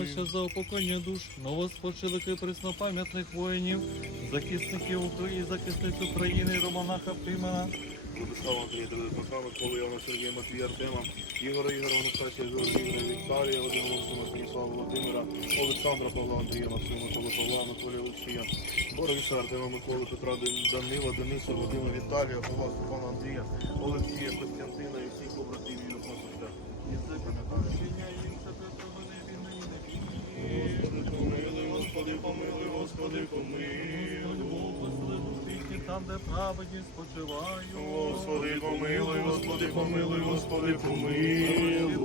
Молимося за упокоєння душ новоспочилих і преснопам'ятних воїнів, захисників України, захисниць України, Романаха Пимена, Владислава Андрія Деревака, Миколи Івана Сергія Матвія Артема, Ігора Ігора Анастасія Георгія Ігоря Вікторія, Володимира Максима Станіслава Володимира, Олександра Павла Андрія Максима Миколи Павла, Анатолія Олексія, Бориса Артема Миколи Петра Данила, Дениса Володимира Віталія, Павла Степана Андрія, Олексія Костянтина і всіх побратимів і опосля. Господи, помилуй, Господи, помилуй. там, де праведні спочивають. Господи, помилуй, Господи, помилуй, Господи, помилуй.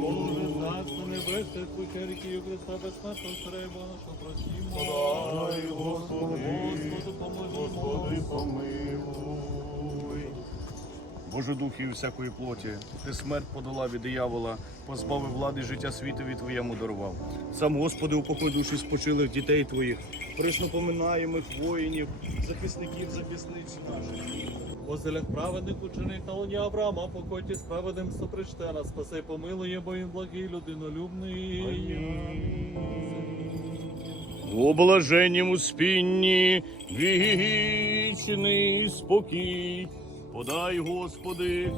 Царство небесне, путярки Христа безсмертно, Царя що просімо. Подай, Господи, помилуй. Боже духів всякої плоті, ти смерть подала від диявола, позбавив влади життя світові твоєму дарував. Сам Господи, упокой душі спочилих дітей твоїх, присно поминаємих воїнів, захисників, захисниць наших. По селях праведних учених на луні Авраама, покойте справедним сопричте нас, спаси, помилує, бо він благий, людинолюбний. У блаженнім спінні вічний спокій. Подай, Господи,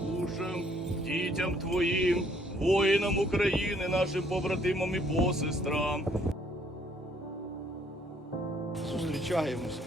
душам, дітям Твоїм, воїнам України, нашим побратимам і посестрам. Зустрічаємося.